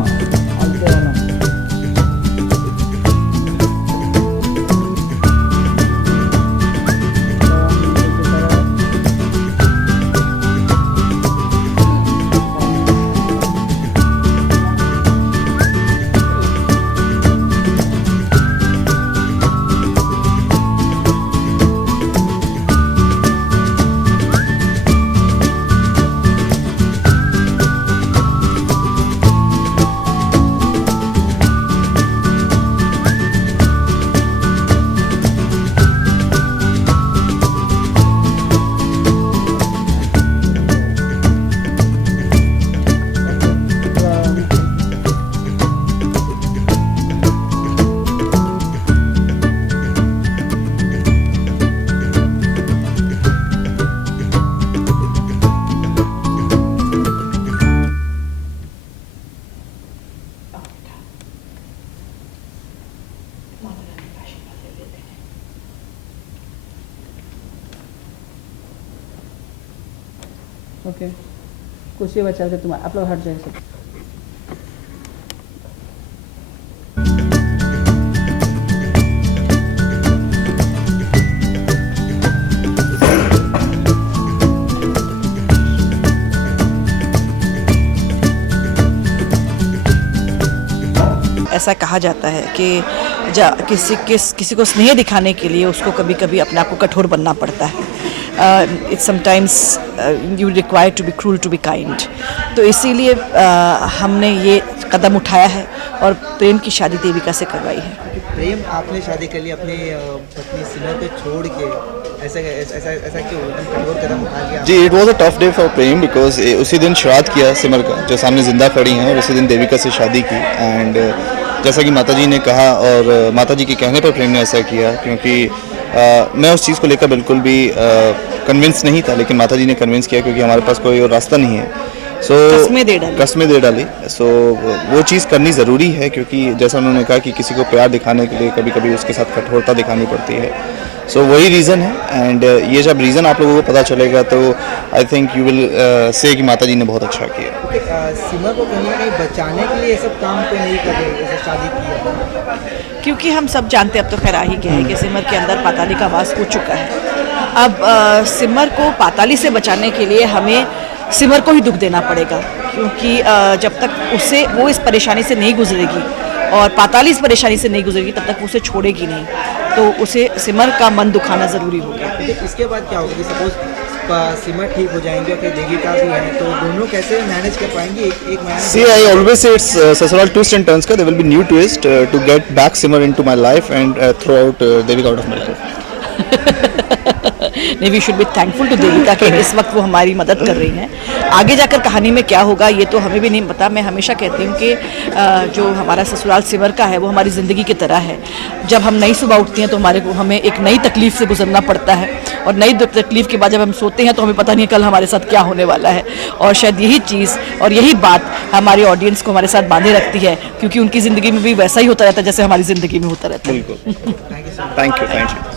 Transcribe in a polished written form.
alto no. Okay कुर्सी बचा के तुम आप लोग हट जाए सब। ऐसा कहा जाता है कि किसी को स्नेह दिखाने के लिए उसको कभी कभी अपने आप को कठोर बनना पड़ता है। It's sometimes you require to be cruel to be kind. तो इसीलिए हमने ये कदम उठाया है और प्रेम की शादी देविका से करवाई है। प्रेम आपने शादी कर ली अपनी पत्नी सिमर को छोड़ के, ऐसा क्यों एकदम कठोर कदम उठा लिया? जी, it was a tough day for Prem because उसी दिन श्राद्ध किया सिमर का, जो सामने जिंदा खड़ी हैं, और उसी दिन देविका से शादी की। एंड जैसा कि माताजी ने कहा और माताजी के कहने पर प्रेम ने ऐसा किया, क्योंकि मैं उस चीज़ को लेकर बिल्कुल भी कन्विंस नहीं था, लेकिन माताजी ने कन्विंस किया क्योंकि हमारे पास कोई और रास्ता नहीं है। सो कस्में दे डाली। सो वो चीज़ करनी ज़रूरी है, क्योंकि जैसा उन्होंने कहा कि किसी को प्यार दिखाने के लिए कभी कभी उसके साथ कठोरता दिखानी पड़ती है। सो वही रीज़न है। एंड ये जब रीज़न आप लोगों को पता चलेगा तो I think you will say कि माताजी ने बहुत अच्छा किया। सिमर को कहीं ना कहीं बचाने के लिए ये सब काम तो नहीं कर रहे, जैसे शादी किया, क्योंकि हम सब जानते हैं, अब तो खैर आ ही गया है कि सिमर के अंदर पाताली का वास हो चुका है। अब सिमर को पाताली से बचाने के लिए हमें सिमर को ही दुख देना पड़ेगा, क्योंकि जब तक उसे वो इस परेशानी से नहीं गुजरेगी और पाताली इस परेशानी से नहीं गुजरेगी तब तक वो उसे छोड़ेगी नहीं। तो उसे सिमर का मन दुखाना ज़रूरी होगा। इसके बाद क्या होगा कि सपोज सिमर ठीक हो जाएंगे और फिर देविका भी है, तो दोनों कैसे मैनेज कर पाएंगे? एक See, I always say it's ससुराल twists and turns का. There will be new twist to get back Simar into my life and throw out Devika out of my life. नहीं, we should be thankful to Devika कि इस वक्त वो हमारी मदद कर रही हैं। आगे जाकर कहानी में क्या होगा ये तो हमें भी नहीं पता। मैं हमेशा कहती हूँ कि जो हमारा ससुराल सिमर का है वो हमारी ज़िंदगी की तरह है। जब हम नई सुबह उठती हैं तो हमें एक नई तकलीफ़ से गुजरना पड़ता है, और नई तकलीफ़ के बाद जब हम सोते हैं तो हमें पता नहीं कल हमारे साथ क्या होने वाला है। और शायद यही चीज़ और यही बात हमारी ऑडियंस को हमारे साथ बांधे रखती है, क्योंकि उनकी ज़िंदगी में भी वैसा ही होता रहता है जैसे हमारी ज़िंदगी में होता रहता है। बिल्कुल। Thank you.